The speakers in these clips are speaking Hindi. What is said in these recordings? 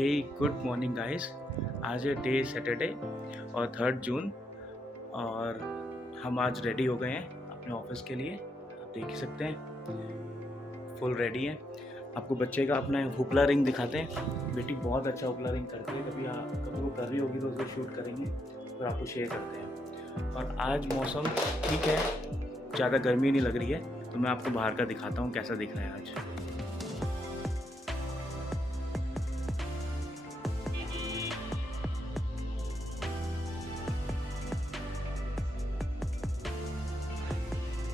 हे गुड मॉर्निंग गाइस। आज है डे सैटरडे और 3 जून और हम आज रेडी हो गए हैं अपने ऑफिस के लिए। आप देख ही सकते हैं फुल रेडी है। आपको बच्चे का अपना हुपला रिंग दिखाते हैं। बेटी बहुत अच्छा हुपला रिंग करती है। कभी वो कर रही होगी तो उसको शूट करेंगे और आपको शेयर करते हैं। और आज मौसम ठीक है, ज़्यादा गर्मी नहीं लग रही है, तो मैं आपको बाहर का दिखाता हूँ कैसा दिख रहा है आज।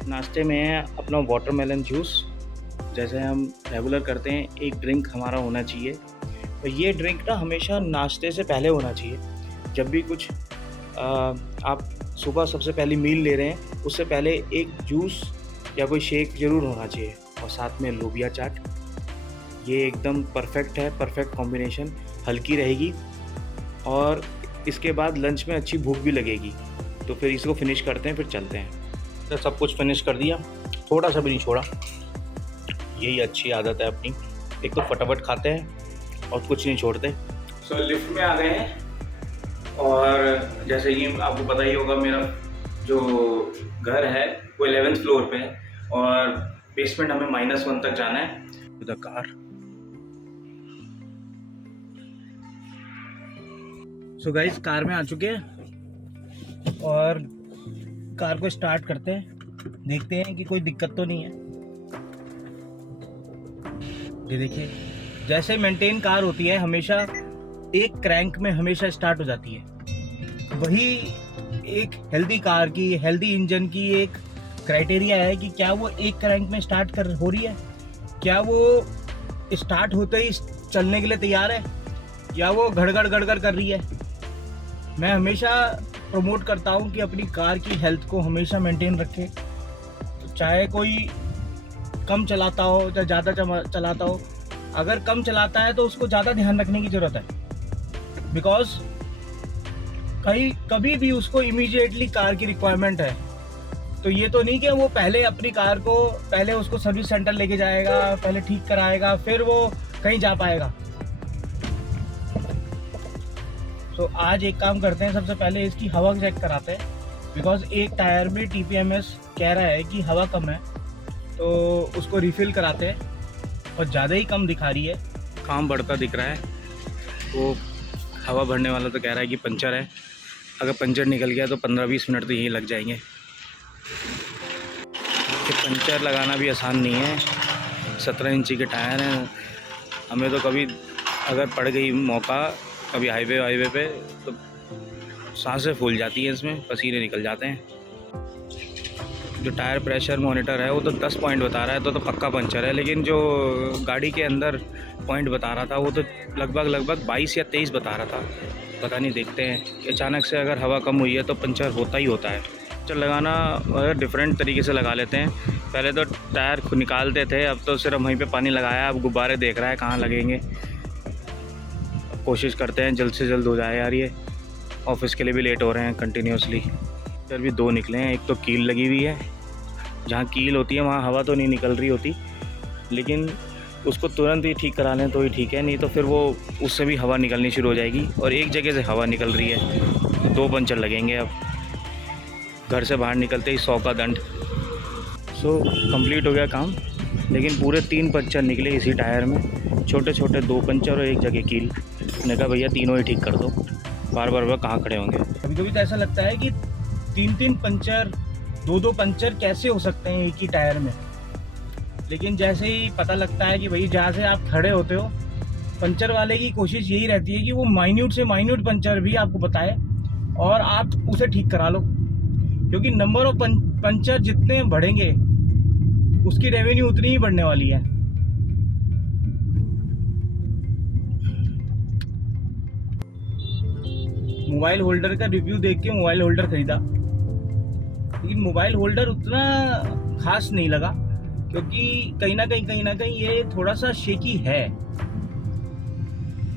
नाश्ते में है अपना वाटरमेलन जूस, जैसे हम रेगुलर करते हैं। एक ड्रिंक हमारा होना चाहिए और ये ड्रिंक ना हमेशा नाश्ते से पहले होना चाहिए। जब भी कुछ आप सुबह सबसे पहली मील ले रहे हैं उससे पहले एक जूस या कोई शेक ज़रूर होना चाहिए और साथ में लोबिया चाट। ये एकदम परफेक्ट है, परफेक्ट कॉम्बिनेशन। हल्की रहेगी और इसके बाद लंच में अच्छी भूख भी लगेगी। तो फिर इसको फिनिश करते हैं, फिर चलते हैं। तो सब कुछ फिनिश कर दिया, थोड़ा सा भी नहीं छोड़ा। यही अच्छी आदत है अपनी, एक तो फटाफट खाते हैं और कुछ नहीं छोड़ते। सो लिफ्ट में आ गए हैं और जैसे कि आपको पता ही होगा, मेरा जो घर है वो 11th फ्लोर पे है और बेसमेंट हमें -1 तक जाना है। The car. So guys, car में आ चुके हैं और कार को स्टार्ट करते हैं, देखते हैं कि कोई दिक्कत तो नहीं है। ये देखिए, जैसे मेंटेन कार होती है हमेशा एक क्रैंक में हमेशा स्टार्ट हो जाती है। वही एक हेल्दी कार की, हेल्दी इंजन की एक क्राइटेरिया है कि क्या वो एक क्रैंक में स्टार्ट हो रही है, क्या वो स्टार्ट होते ही चलने के लिए तैयार है, या वो गड़गड़ गड़गड़ कर रही है। मैं हमेशा प्रमोट करता हूँ कि अपनी कार की हेल्थ को हमेशा मेंटेन रखें। तो चाहे कोई कम चलाता हो या ज़्यादा चलाता हो, अगर कम चलाता है तो उसको ज़्यादा ध्यान रखने की ज़रूरत है। बिकॉज कभी भी उसको इमीडिएटली कार की रिक्वायरमेंट है। तो ये तो नहीं कि वो पहले अपनी कार को पहले उसको सर्विस सेंटर लेके जाएगा, पहले ठीक कराएगा, फिर वो कहीं जा पाएगा। तो आज एक काम करते हैं, सबसे पहले इसकी हवा चेक कराते हैं। बिकॉज एक टायर में TPMS कह रहा है कि हवा कम है, तो उसको रिफ़िल कराते हैं। और ज़्यादा ही कम दिखा रही है, काम बढ़ता दिख रहा है। वो हवा भरने वाला तो कह रहा है कि पंचर है। अगर पंचर निकल गया तो 15-20 मिनट तो यहीं लग जाएंगे। कि पंचर लगाना भी आसान नहीं है। 17 इंची के टायर हैं। हमें तो कभी अगर पड़ गई मौका कभी हाईवे पे, तो सांसें फूल जाती हैं, इसमें पसीने निकल जाते हैं। जो टायर प्रेशर मॉनिटर है वो तो 10 पॉइंट बता रहा है, तो पक्का पंचर है। लेकिन जो गाड़ी के अंदर पॉइंट बता रहा था वो तो लगभग 22 या 23 बता रहा था। पता नहीं, देखते हैं। अचानक से अगर हवा कम हुई है तो पंचर होता ही होता है। पंचर लगाना डिफरेंट तरीके से लगा लेते हैं। पहले तो टायर निकालते थे, अब तो सिर्फ वहीं पे पानी लगाया। अब गुब्बारे देख रहा है कहाँ लगेंगे। कोशिश करते हैं जल्द से जल्द हो जाए यार। ये ऑफिस के लिए भी लेट हो रहे हैं कंटिन्यूसली। टायर भी 2 निकले हैं। एक तो कील लगी हुई है, जहाँ कील होती है वहाँ हवा तो नहीं निकल रही होती, लेकिन उसको तुरंत ही ठीक करा लें तो ही ठीक है, नहीं तो फिर वो उससे भी हवा निकलनी शुरू हो जाएगी। और एक जगह से हवा निकल रही है, 2 पंचर लगेंगे। अब घर से बाहर निकलते ही 100 का दंड। सो कंप्लीट हो गया काम, लेकिन पूरे 3 पंचर निकले इसी टायर में। छोटे छोटे 2 पंचर और एक जगह कील। मैंने कहा भैया तीनों ही ठीक कर दो, बार बार कहाँ खड़े होंगे। कभी कभी तो ऐसा लगता है कि 3 पंचर, 2 पंचर कैसे हो सकते हैं एक ही टायर में। लेकिन जैसे ही पता लगता है कि भाई जहाँ से आप खड़े होते हो, पंचर वाले की कोशिश यही रहती है कि वो माइन्यूट से माइन्यूट पंचर भी आपको बताए और आप उसे ठीक करा लो। क्योंकि नंबर ऑफ पंचर जितने बढ़ेंगे उसकी रेवेन्यू उतनी ही बढ़ने वाली है। मोबाइल होल्डर का रिव्यू देख के मोबाइल होल्डर खरीदा, लेकिन मोबाइल होल्डर उतना खास नहीं लगा, क्योंकि कहीं ना कहीं ये थोड़ा सा शेकी है।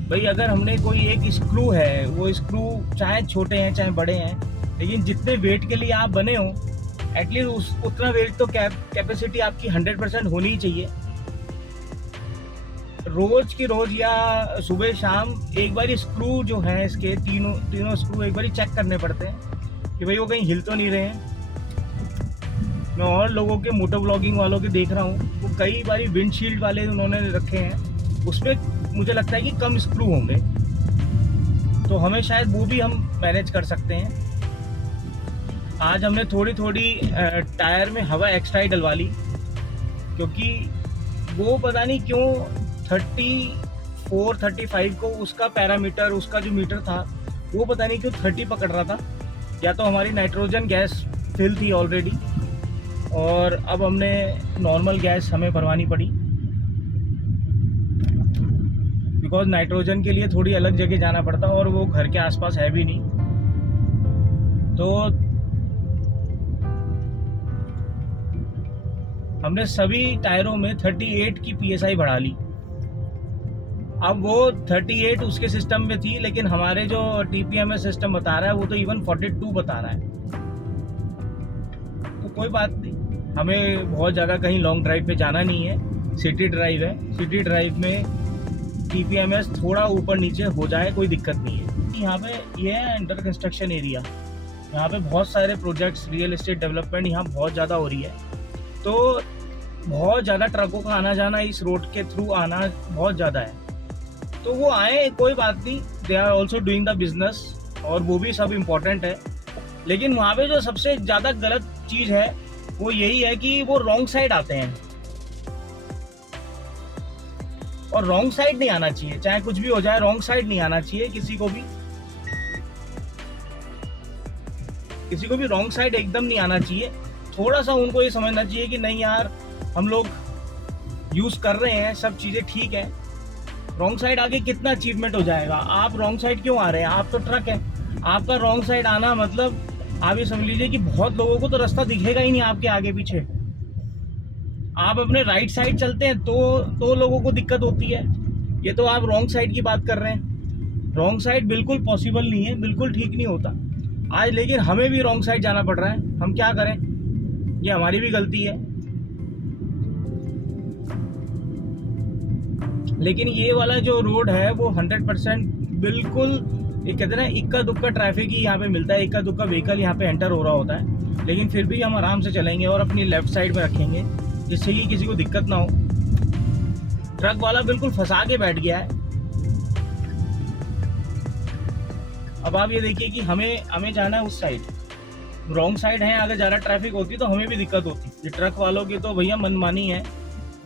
भाई अगर हमने कोई एक स्क्रू है, वो स्क्रू चाहे छोटे हैं चाहे बड़े हैं, लेकिन जितने वेट के लिए आप बने हो एटलीस्ट उतना वेट तो कैपेसिटी आपकी 100% होनी ही चाहिए। रोज की रोज या सुबह शाम एक बार स्क्रू जो है इसके तीनों स्क्रू एक बार चेक करने पड़ते हैं कि भाई वो कहीं हिल तो नहीं रहे हैं। मैं और लोगों के मोटो ब्लॉगिंग वालों के देख रहा हूँ, वो कई बार विंडशील्ड वाले उन्होंने रखे हैं, उसमें मुझे लगता है कि कम स्क्रू होंगे, तो हमें शायद वो भी हम मैनेज कर सकते हैं। आज हमने थोड़ी टायर में हवा एक्स्ट्रा ही डलवा ली, क्योंकि वो पता नहीं क्यों 34-35 को उसका पैरामीटर, उसका जो मीटर था वो पता नहीं क्यों 30 पकड़ रहा था। या तो हमारी नाइट्रोजन गैस फिल थी ऑलरेडी, और अब हमने नॉर्मल गैस हमें भरवानी पड़ी, बिकॉज नाइट्रोजन के लिए थोड़ी अलग जगह जाना पड़ता और वो घर के आसपास है भी नहीं। तो हमने सभी टायरों में 38 की PSI बढ़ा ली। अब वो 38 उसके सिस्टम में थी, लेकिन हमारे जो TPMS सिस्टम बता रहा है वो तो इवन 42 बता रहा है। तो कोई बात नहीं, हमें बहुत ज़्यादा कहीं लॉन्ग ड्राइव पे जाना नहीं है, सिटी ड्राइव है। सिटी ड्राइव में TPMS थोड़ा ऊपर नीचे हो जाए कोई दिक्कत नहीं है। यहाँ पे ये है अंडर कंस्ट्रक्शन एरिया, यहाँ पे बहुत सारे प्रोजेक्ट्स, रियल एस्टेट डेवलपमेंट यहाँ बहुत ज़्यादा हो रही है, तो बहुत ज़्यादा ट्रकों का आना जाना इस रोड के थ्रू आना बहुत ज़्यादा है। तो वो आए, कोई बात नहीं, they are also doing the business, और वो भी सब इम्पोर्टेंट है। लेकिन वहाँ पे जो सबसे ज़्यादा गलत चीज़ है वो यही है कि वो रॉन्ग साइड आते हैं, और रॉन्ग साइड नहीं आना चाहिए, चाहे कुछ भी हो जाए रॉन्ग साइड नहीं आना चाहिए किसी को भी रॉन्ग साइड एकदम नहीं आना चाहिए। थोड़ा सा उनको ये समझना चाहिए कि नहीं यार, हम लोग यूज कर रहे हैं, सब चीजें ठीक है, रॉन्ग साइड आगे कितना अचीवमेंट हो जाएगा। आप रॉन्ग साइड क्यों आ रहे हैं? आप तो ट्रक है, आपका रॉन्ग साइड आना मतलब आप ये समझ लीजिए कि बहुत लोगों को तो रास्ता दिखेगा ही नहीं आपके आगे पीछे। आप अपने राइट साइड चलते हैं तो लोगों को दिक्कत होती है। ये तो आप रॉन्ग साइड की बात कर रहे हैं। रॉन्ग साइड बिल्कुल पॉसिबल नहीं है, बिल्कुल ठीक नहीं होता आज, लेकिन हमें भी रॉन्ग साइड जाना पड़ रहा है। हम क्या करें, ये हमारी भी गलती है। लेकिन ये वाला जो रोड है वो 100% बिल्कुल, ये कहते हैं ना, इक्का दुक्का ट्रैफिक ही यहाँ पे मिलता है, इक्का दुक्का व्हीकल यहाँ पे एंटर हो रहा होता है, लेकिन फिर भी हम आराम से चलेंगे और अपनी लेफ्ट साइड में रखेंगे जिससे कि किसी को दिक्कत ना हो। ट्रक वाला बिल्कुल फंसा के बैठ गया है। अब आप ये देखिए कि हमें जाना है उस साइड, रॉन्ग साइड है, अगर ज़्यादा ट्रैफिक होती तो हमें भी दिक्कत होती। ये ट्रक वालों की तो भैया मनमानी है,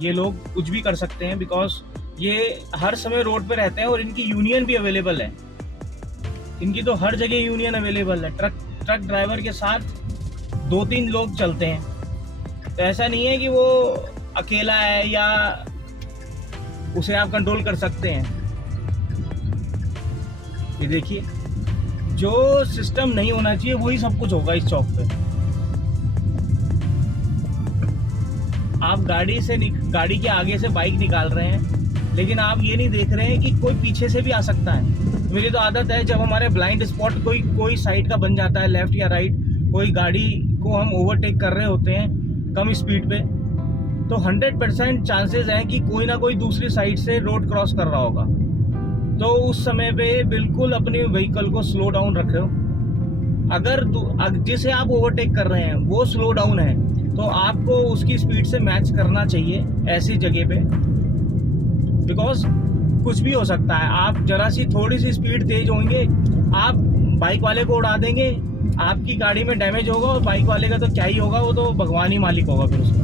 ये लोग कुछ भी कर सकते हैं, बिकॉज ये हर समय रोड पे रहते हैं और इनकी यूनियन भी अवेलेबल है। इनकी तो हर जगह यूनियन अवेलेबल है। ट्रक ड्राइवर के साथ 2-3 लोग चलते हैं, तो ऐसा नहीं है कि वो अकेला है या उसे आप कंट्रोल कर सकते हैं। ये देखिए, जो सिस्टम नहीं होना चाहिए वही सब कुछ होगा इस चौक पे। आप गाड़ी के आगे से बाइक निकाल रहे हैं, लेकिन आप ये नहीं देख रहे हैं कि कोई पीछे से भी आ सकता है। मेरी तो आदत है, जब हमारे ब्लाइंड स्पॉट कोई साइड का बन जाता है, लेफ्ट या राइट, कोई गाड़ी को हम ओवरटेक कर रहे होते हैं कम स्पीड पे, तो 100% चांसेस हैं कि कोई ना कोई दूसरी साइड से रोड क्रॉस कर रहा होगा। तो उस समय पे बिल्कुल अपने व्हीकल को स्लो डाउन रखो। अगर जिसे आप ओवरटेक कर रहे हैं वो स्लो डाउन है, तो आपको उसकी स्पीड से मैच करना चाहिए ऐसी जगह पे, बिकॉज कुछ भी हो सकता है। आप जरा सी थोड़ी सी स्पीड तेज होंगे, आप बाइक वाले को उड़ा देंगे, आपकी गाड़ी में डैमेज होगा, और बाइक वाले का तो क्या ही होगा, वो तो भगवान ही मालिक होगा फिर उसका।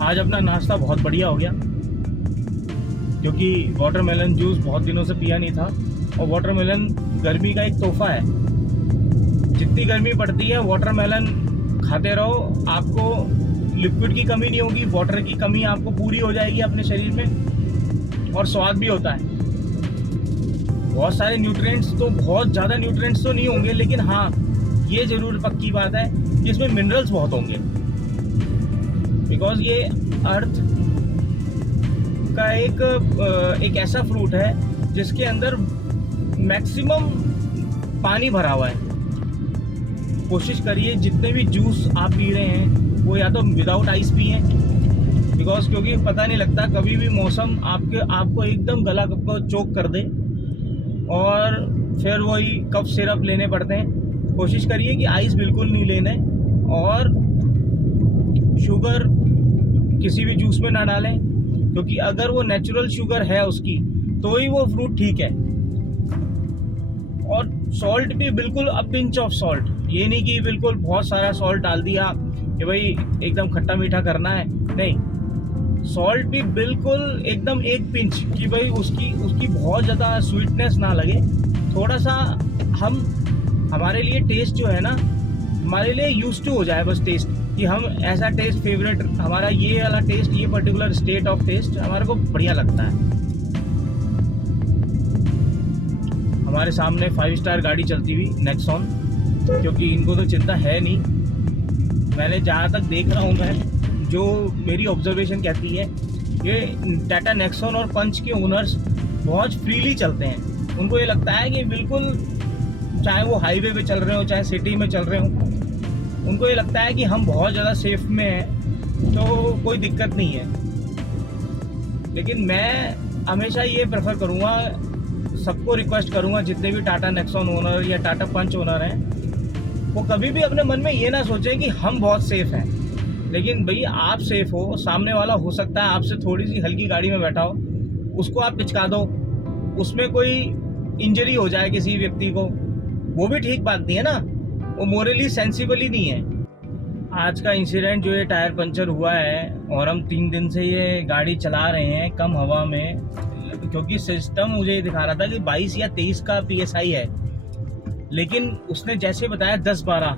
आज अपना नाश्ता बहुत बढ़िया हो गया, क्योंकि वाटरमेलन जूस बहुत दिनों से पिया नहीं था, और वाटरमेलन गर्मी का एक तोहफा है। जितनी गर्मी पड़ती है वाटरमेलन खाते रहो, आपको लिक्विड की कमी नहीं होगी, वाटर की कमी आपको पूरी हो जाएगी अपने शरीर में, और स्वाद भी होता है। बहुत सारे न्यूट्रिएंट्स तो, बहुत ज़्यादा न्यूट्रिएंट्स तो नहीं होंगे, लेकिन हाँ ये ज़रूर पक्की बात है कि इसमें मिनरल्स बहुत होंगे, बिकॉज ये अर्थ का एक ऐसा फ्रूट है जिसके अंदर मैक्सिमम पानी भरा हुआ है। कोशिश करिए जितने भी जूस आप पी रहे हैं वो या तो विदाउट आइस पिए, बिकॉज क्योंकि पता नहीं लगता, कभी भी मौसम आपको एकदम गला को चोक कर दे और फिर वही कफ सिरप लेने पड़ते हैं। कोशिश करिए कि आइस बिल्कुल नहीं लेने और शुगर किसी भी जूस में ना डालें, क्योंकि अगर वो नेचुरल शुगर है उसकी तो ही वो फ्रूट ठीक है। और सॉल्ट भी बिल्कुल अ पिंच ऑफ सॉल्ट, ये नहीं कि बिल्कुल बहुत सारा सॉल्ट डाल दिया कि भाई एकदम खट्टा मीठा करना है, नहीं, सॉल्ट भी बिल्कुल एकदम एक पिंच कि भाई उसकी बहुत ज़्यादा स्वीटनेस ना लगे, थोड़ा सा हमारे लिए टेस्ट जो है ना, हमारे लिए यूज टू हो जाए बस टेस्ट, कि हम ऐसा टेस्ट फेवरेट, हमारा ये वाला टेस्ट, ये पर्टिकुलर स्टेट ऑफ टेस्ट हमारे को बढ़िया लगता है। हमारे सामने 5 स्टार गाड़ी चलती हुई नेक्सॉन, क्योंकि इनको तो चिंता है नहीं। मैंने जहाँ तक देख रहा हूँ मैं, जो मेरी ऑब्जर्वेशन कहती है, ये टाटा नेक्सॉन और पंच के ओनर्स बहुत फ्रीली चलते हैं। उनको ये लगता है कि बिल्कुल, चाहे वो हाईवे पे चल रहे हो चाहे सिटी में चल रहे हो, उनको ये लगता है कि हम बहुत ज़्यादा सेफ में हैं, तो कोई दिक्कत नहीं है। लेकिन मैं हमेशा ये प्रेफर करूँगा, सबको रिक्वेस्ट करूँगा, जितने भी टाटा नेक्सॉन ओनर या टाटा पंच ओनर हैं, वो कभी भी अपने मन में ये ना सोचें कि हम बहुत सेफ हैं। लेकिन भाई आप सेफ हो, सामने वाला हो सकता है आपसे थोड़ी सी हल्की गाड़ी में बैठा हो, उसको आप पिचका दो, उसमें कोई इंजरी हो जाए किसी व्यक्ति को, वो भी ठीक बात नहीं है ना, वो मोरली सेंसिबल ही नहीं है। आज का इंसिडेंट जो ये टायर पंचर हुआ है, और हम 3 दिन से ये गाड़ी चला रहे हैं कम हवा में, क्योंकि सिस्टम मुझे दिखा रहा था कि 22 या 23 का PSI है, लेकिन उसने जैसे बताया 10-12,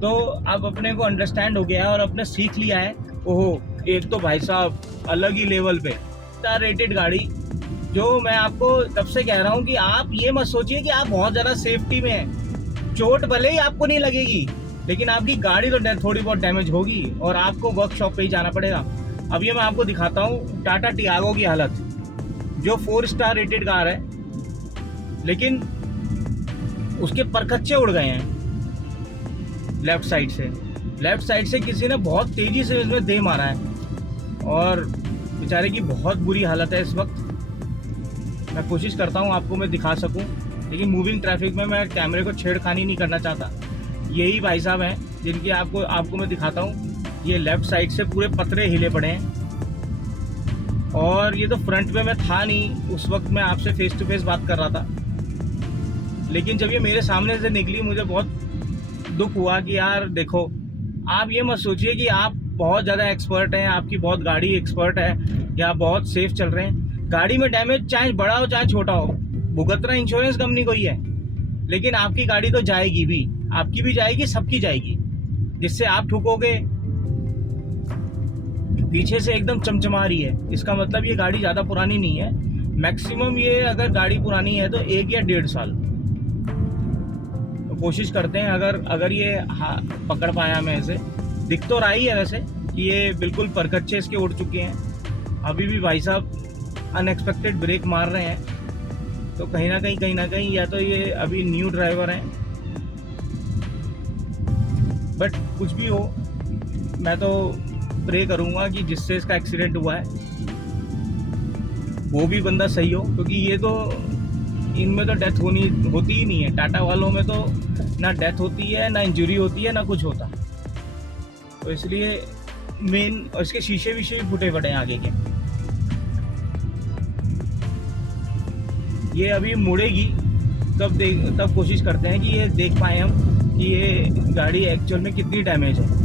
तो अब अपने को अंडरस्टैंड हो गया है और अपने सीख लिया है। ओहो, एक तो भाई साहब अलग ही लेवल पे स्टार रेटेड गाड़ी, जो मैं आपको तब से कह रहा हूँ कि आप ये मत सोचिए कि आप बहुत ज़्यादा सेफ्टी में हैं। चोट भले ही आपको नहीं लगेगी, लेकिन आपकी गाड़ी तो थोड़ी बहुत डैमेज होगी और आपको वर्कशॉप पे ही जाना पड़ेगा। अब ये मैं आपको दिखाता हूँ टाटा टियागो की हालत, जो 4 स्टार रेटेड कार है, लेकिन उसके परखच्चे उड़ गए हैं लेफ्ट साइड से किसी ने बहुत तेजी से इसमें दे मारा है और बेचारे की बहुत बुरी हालत है इस वक्त। मैं कोशिश करता हूँ आपको मैं दिखा सकूँ, लेकिन मूविंग ट्रैफिक में मैं कैमरे को छेड़खानी नहीं करना चाहता। यही भाई साहब हैं जिनकी आपको मैं दिखाता हूँ। ये लेफ्ट साइड से पूरे पतरे हिले पड़े हैं, और ये तो फ्रंट पे मैं था नहीं उस वक्त, मैं आपसे फेस टू फेस बात कर रहा था, लेकिन जब ये मेरे सामने से निकली मुझे बहुत दुख हुआ कि यार देखो, आप ये मत सोचिए कि आप बहुत ज़्यादा एक्सपर्ट हैं, आपकी बहुत गाड़ी एक्सपर्ट है या आप बहुत सेफ चल रहे हैं। गाड़ी में डैमेज चाहे बड़ा हो चाहे छोटा हो, भुगतना इंश्योरेंस कंपनी को ही है, लेकिन आपकी गाड़ी तो जाएगी भी, आपकी भी जाएगी, सबकी जाएगी। जिससे आप ठुकोगे, पीछे से एकदम चमचमा रही है, इसका मतलब ये गाड़ी ज़्यादा पुरानी नहीं है। मैक्सिमम ये अगर गाड़ी पुरानी है तो 1 या 1.5 साल। तो कोशिश करते हैं अगर ये पकड़ पाया मैं इसे, दिख तो रहा ही है वैसे कि ये बिल्कुल परखच्चे इसके उड़ चुके हैं। अभी भी भाई साहब अनएक्सपेक्टेड ब्रेक मार रहे हैं, तो कहीं ना कहीं या तो ये अभी न्यू ड्राइवर हैं, बट कुछ भी हो, मैं तो प्रे करूँगा कि जिससे इसका एक्सीडेंट हुआ है वो भी बंदा सही हो, क्योंकि ये तो, इनमें तो डेथ होती ही नहीं है। टाटा वालों में तो ना डेथ होती है, ना इंजरी होती है, ना कुछ होता। तो इसलिए मेन, और इसके शीशे विशे भी फूटे पड़े हैं आगे के। ये अभी मुड़ेगी, तब कोशिश करते हैं कि ये देख पाए हम कि ये गाड़ी एक्चुअल में कितनी डैमेज है।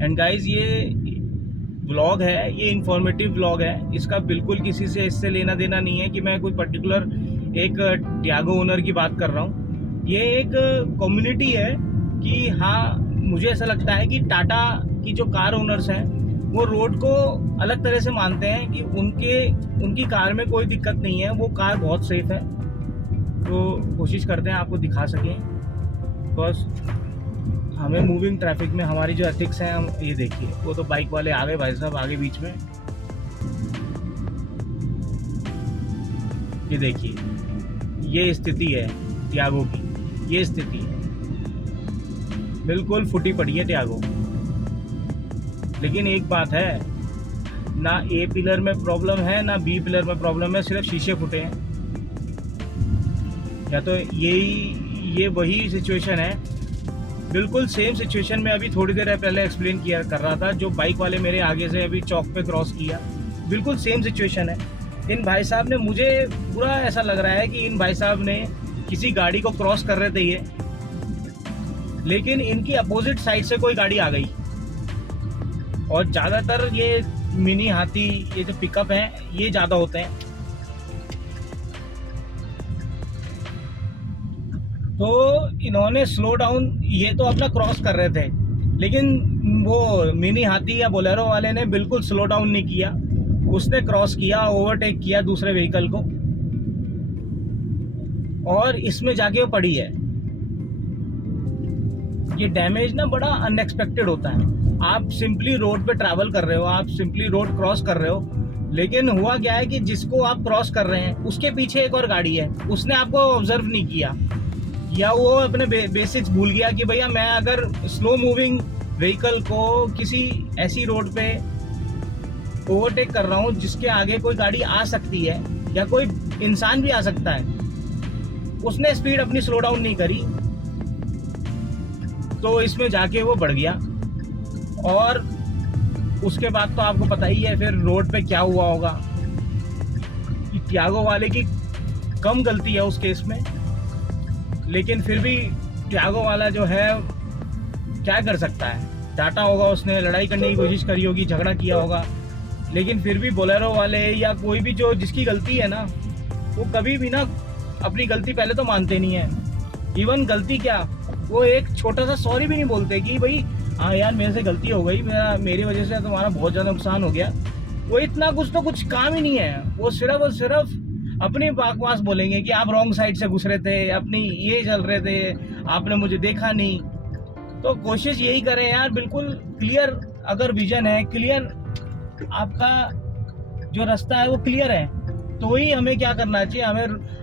एंड गाइज, ये व्लॉग है, ये इंफॉर्मेटिव व्लॉग है, इसका बिल्कुल किसी से इससे लेना देना नहीं है कि मैं कोई पर्टिकुलर एक टियागो ओनर की बात कर रहा हूँ। ये एक कम्युनिटी है कि हाँ, मुझे ऐसा लगता है कि टाटा की जो कार ओनर्स हैं वो रोड को अलग तरह से मानते हैं कि उनकी कार में कोई दिक्कत नहीं है, वो कार बहुत सेफ है। तो कोशिश करते हैं आपको दिखा सकें, बस हमें मूविंग ट्रैफिक में हमारी जो एथिक्स हैं, हम ये देखिए, वो तो बाइक वाले आ गए भाई साहब आगे बीच में। ये देखिए, ये स्थिति है टियागो की, ये स्थिति है, बिल्कुल फुटी पड़ी है टियागो। लेकिन एक बात है, ना ए पिलर में प्रॉब्लम है ना बी पिलर में प्रॉब्लम है, सिर्फ शीशे फुटे हैं। या तो ये वही सिचुएशन है, बिल्कुल सेम सिचुएशन में अभी थोड़ी देर पहले एक्सप्लेन किया कर रहा था, जो बाइक वाले मेरे आगे से अभी चौक पे क्रॉस किया, बिल्कुल सेम सिचुएशन है। इन भाई साहब ने, मुझे पूरा ऐसा लग रहा है कि इन भाई साहब ने किसी गाड़ी को क्रॉस कर रहे थे ये, लेकिन इनकी अपोजिट साइड से कोई गाड़ी आ गई। और ज़्यादातर ये मिनी हाथी, ये जो पिकअप हैं, ये ज़्यादा होते हैं। तो इन्होंने स्लो डाउन, ये तो अपना क्रॉस कर रहे थे, लेकिन वो मिनी हाथी या बोलेरो वाले ने बिल्कुल स्लो डाउन नहीं किया, उसने क्रॉस किया, ओवरटेक किया दूसरे व्हीकल को, और इसमें जाके वो पड़ी है। ये डैमेज ना बड़ा अनएक्सपेक्टेड होता है। आप सिंपली रोड पे ट्रैवल कर रहे हो, आप सिंपली रोड क्रॉस कर रहे हो, लेकिन हुआ क्या है कि जिसको आप क्रॉस कर रहे हैं उसके पीछे एक और गाड़ी है, उसने आपको ऑब्जर्व नहीं किया, या वो अपने बेसिक्स भूल गया कि भैया मैं अगर स्लो मूविंग व्हीकल को किसी ऐसी रोड पे ओवरटेक कर रहा हूँ जिसके आगे कोई गाड़ी आ सकती है या कोई इंसान भी आ सकता है, उसने स्पीड अपनी स्लो डाउन नहीं करी, तो इसमें जाके वो बढ़ गया। और उसके बाद तो आपको पता ही है फिर रोड पे क्या हुआ होगा। टियागो वाले की कम गलती है उस केस में, लेकिन फिर भी टियागो वाला जो है क्या कर सकता है, डांटा होगा उसने, लड़ाई करने की कोशिश करी होगी, झगड़ा किया होगा, लेकिन फिर भी बोलेरो वाले या कोई भी जो जिसकी गलती है ना, वो कभी भी ना अपनी गलती पहले तो मानते नहीं है। इवन गलती क्या, वो एक छोटा सा सॉरी भी नहीं बोलते कि भाई हाँ यार मेरे से गलती हो गई, मेरी वजह से तुम्हारा बहुत ज़्यादा नुकसान हो गया। वो इतना कुछ तो कुछ काम ही नहीं है, वो सिर्फ और सिर्फ अपनी बकवास बोलेंगे कि आप रॉन्ग साइड से घुस रहे थे, अपनी ये चल रहे थे, आपने मुझे देखा नहीं। तो कोशिश यही करें यार, बिल्कुल क्लियर अगर विजन है, क्लियर आपका जो रास्ता है वो क्लियर है, तो ही हमें क्या करना चाहिए,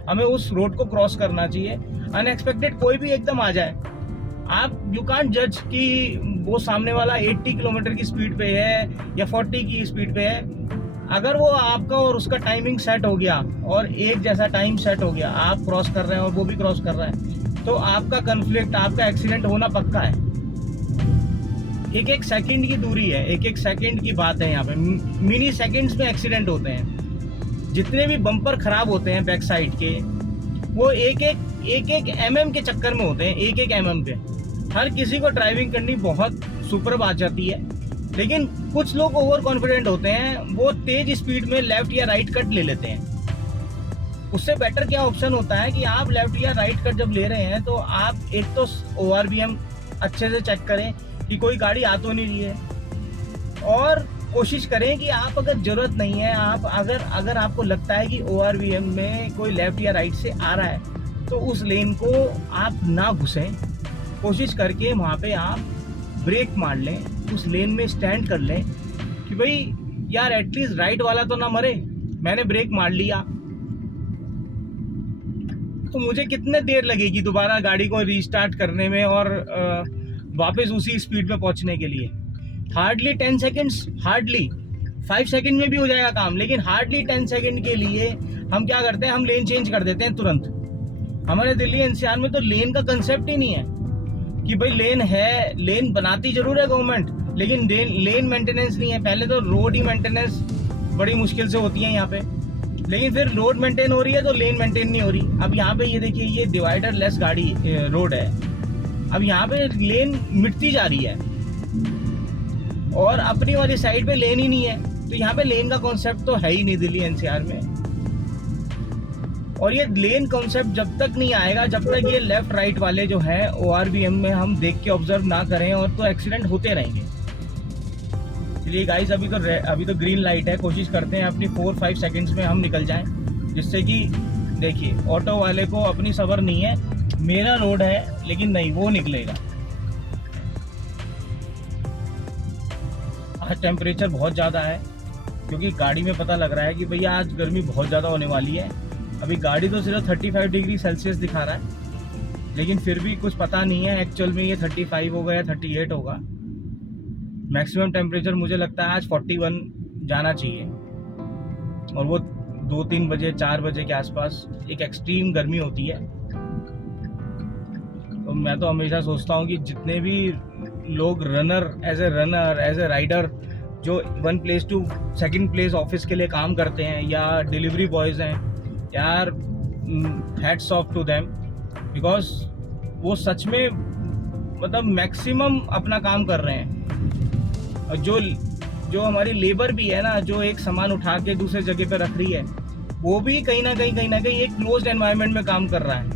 हमें उस रोड को क्रॉस करना चाहिए। अनएक्सपेक्टेड कोई भी एकदम आ जाए, आप यू कांट जज कि वो सामने वाला 80 किलोमीटर की स्पीड पे है या 40 की स्पीड पे है। अगर वो आपका और उसका टाइमिंग सेट हो गया और एक जैसा टाइम सेट हो गया, आप क्रॉस कर रहे हैं और वो भी क्रॉस कर रहा है, तो आपका कन्फ्लिक्ट, आपका एक्सीडेंट होना पक्का है। एक एक सेकंड की दूरी है, एक एक सेकंड की बात है, यहाँ पे मिनी सेकंड्स में एक्सीडेंट होते हैं। जितने भी बम्पर खराब होते हैं बैक साइड के, वो एक एक mm के चक्कर में होते हैं, एक एक mm पे। हर किसी को ड्राइविंग करनी बहुत सुपर आ जाती है, लेकिन कुछ लोग ओवर कॉन्फिडेंट होते हैं, वो तेज स्पीड में लेफ्ट या राइट कट ले लेते हैं। उससे बेटर क्या ऑप्शन होता है कि आप लेफ्ट या राइट कट जब ले रहे हैं तो आप एक तो ORVM अच्छे से चेक करें कि कोई गाड़ी आ तो नहीं रही है, और कोशिश करें कि आप अगर जरूरत नहीं है, आप अगर आपको लगता है कि ORVM में कोई लेफ्ट या राइट से आ रहा है, तो उस लेन को आप ना घुसें। कोशिश करके वहाँ पे आप ब्रेक मार लें, उस लेन में स्टैंड कर लें कि भाई यार एटलीस्ट राइट वाला तो ना मरे, मैंने ब्रेक मार लिया तो मुझे कितने देर लगेगी दोबारा गाड़ी को रीस्टार्ट करने में और वापस उसी स्पीड में पहुंचने के लिए। हार्डली 10 सेकेंड्स, हार्डली 5 सेकेंड में भी हो जाएगा काम, लेकिन हार्डली 10 सेकेंड के लिए हम क्या करते हैं, हम लेन चेंज कर देते हैं तुरंत। हमारे दिल्ली NCR में तो लेन का कंसेप्ट ही नहीं है कि भाई लेन है, लेन बनाती जरूर है गवर्नमेंट, लेकिन लेन मेंटेनेंस नहीं है। पहले तो रोड ही मेंटेनेंस बड़ी मुश्किल से होती है यहाँ पे, लेकिन फिर रोड मेंटेन हो रही है तो लेन मेंटेन नहीं हो रही। अब यहाँ पे ये देखिए, ये डिवाइडर लेस गाड़ी रोड है, अब यहाँ पे लेन मिटती जा रही है और अपनी वाली साइड पे लेन ही नहीं है, तो यहाँ पे लेन का कॉन्सेप्ट तो है ही नहीं दिल्ली NCR में। और ये लेन कॉन्सेप्ट जब तक नहीं आएगा, जब तक ये लेफ्ट राइट वाले जो है ORVM में हम देख के ऑब्जर्व ना करें, और तो एक्सीडेंट होते रहेंगे। चलिए गाइस, अभी तो ग्रीन लाइट है, कोशिश करते हैं अपनी 4-5 सेकंड्स में हम निकल जाएं, जिससे कि देखिए ऑटो वाले को अपनी सब्र नहीं है, मेरा रोड है लेकिन नहीं, वो निकलेगा। आज टेम्परेचर बहुत ज़्यादा है, क्योंकि गाड़ी में पता लग रहा है कि भैया आज गर्मी बहुत ज़्यादा होने वाली है, अभी गाड़ी तो सिर्फ 35 डिग्री सेल्सियस दिखा रहा है, लेकिन फिर भी कुछ पता नहीं है एक्चुअल में ये 35 होगा या 38 होगा। मैक्सिमम टेम्परेचर मुझे लगता है आज 41 जाना चाहिए, और वो 2-3 बजे 4 बजे के आसपास एक एक्सट्रीम गर्मी होती है। तो मैं तो हमेशा सोचता हूँ कि जितने भी लोग रनर एज ए राइडर जो one place to second place office के लिए काम करते हैं, या डिलीवरी बॉयज़ हैं यार, hats off to them, because वो सच में मतलब मैक्सिमम अपना काम कर रहे हैं। और जो हमारी लेबर भी है ना, जो एक सामान उठा के दूसरे जगह पे रख रही है, वो भी कहीं ना कहीं एक क्लोज्ड एनवायरनमेंट में काम कर रहा है,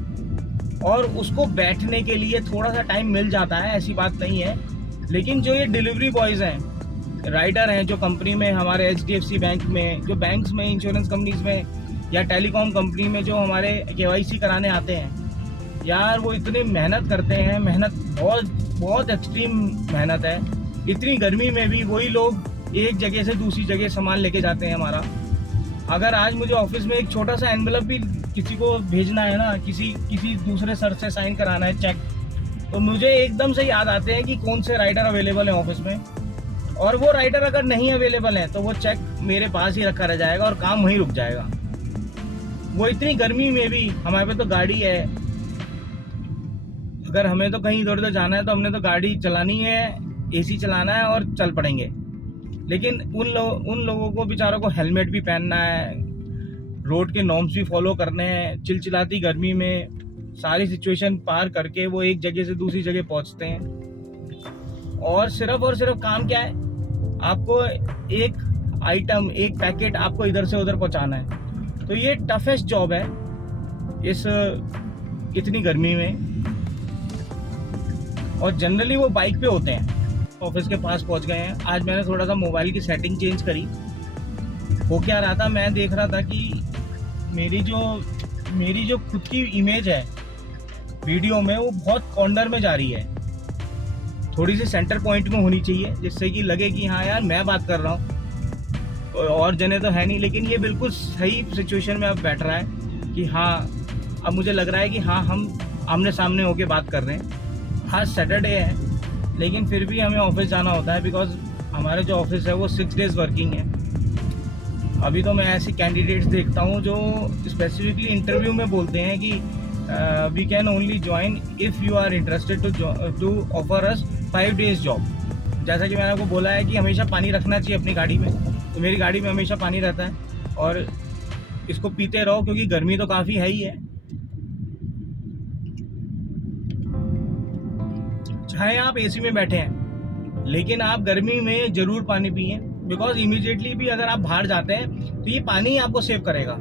और उसको बैठने के लिए थोड़ा सा टाइम मिल जाता है, ऐसी बात नहीं है। लेकिन जो ये डिलीवरी बॉयज़ हैं, राइडर हैं, जो कंपनी में हमारे HDFC बैंक में, जो बैंक्स में, इंश्योरेंस कंपनीज में, या टेलीकॉम कंपनी में जो हमारे KYC कराने आते हैं यार, वो इतनी मेहनत करते हैं, मेहनत बहुत एक्सट्रीम मेहनत है। इतनी गर्मी में भी वही लोग एक जगह से दूसरी जगह सामान लेके जाते हैं हमारा। अगर आज मुझे ऑफिस में एक छोटा सा एनवेलप भी किसी को भेजना है ना, किसी दूसरे सर से साइन कराना है चेक, तो मुझे एकदम से याद आते हैं कि कौन से राइडर अवेलेबल हैं ऑफिस में, और वो राइडर अगर नहीं अवेलेबल है तो वो चेक मेरे पास ही रखा रह जाएगा और काम वहीं रुक जाएगा। वो इतनी गर्मी में भी, हमारे पे तो गाड़ी है, अगर हमें तो कहीं इधर उधर जाना है तो हमने तो गाड़ी चलानी है, AC चलाना है और चल पड़ेंगे। लेकिन उन लोगों को बेचारों को हेलमेट भी पहनना है, रोड के नॉर्म्स भी फॉलो करने हैं, चिलचिलाती गर्मी में सारी सिचुएशन पार करके वो एक जगह से दूसरी जगह पहुंचते हैं। और सिर्फ काम क्या है, आपको एक आइटम, एक पैकेट आपको इधर से उधर पहुंचाना है। तो ये टफेस्ट जॉब है इस इतनी गर्मी में। और जनरली वो बाइक पे होते हैं। ऑफिस के पास पहुंच गए हैं। आज मैंने थोड़ा सा मोबाइल की सेटिंग चेंज करी। हो क्या रहा था, मैं देख रहा था कि मेरी जो खुद की इमेज है वीडियो में, वो बहुत कॉर्नर में जा रही है। थोड़ी सी सेंटर पॉइंट में होनी चाहिए, जिससे कि लगे कि हाँ यार मैं बात कर रहा हूँ, और जने तो है नहीं। लेकिन ये बिल्कुल सही सिचुएशन में अब बैठ रहा है कि हाँ, अब मुझे लग रहा है कि हाँ हम आमने सामने होके बात कर रहे हैं। हाँ सैटरडे है, लेकिन फिर भी हमें ऑफिस जाना होता है, बिकॉज हमारे जो ऑफिस है वो 6 डेज़ वर्किंग है। अभी तो मैं ऐसे कैंडिडेट्स देखता हूँ जो स्पेसिफिकली इंटरव्यू में बोलते हैं कि we can only join if you are interested to offer us 5 days job. जैसा कि मैंने आपको बोला है कि हमेशा पानी रखना चाहिए अपनी गाड़ी में, तो मेरी गाड़ी में हमेशा पानी रहता है, और इसको पीते रहो क्योंकि गर्मी तो काफ़ी है ही है। चाहे आप AC में बैठे हैं, लेकिन आप गर्मी में ज़रूर पानी पिएं, बिकॉज इमीडिएटली भी अगर आप बाहर जाते हैं तो ये पानी आपको सेव करेगा।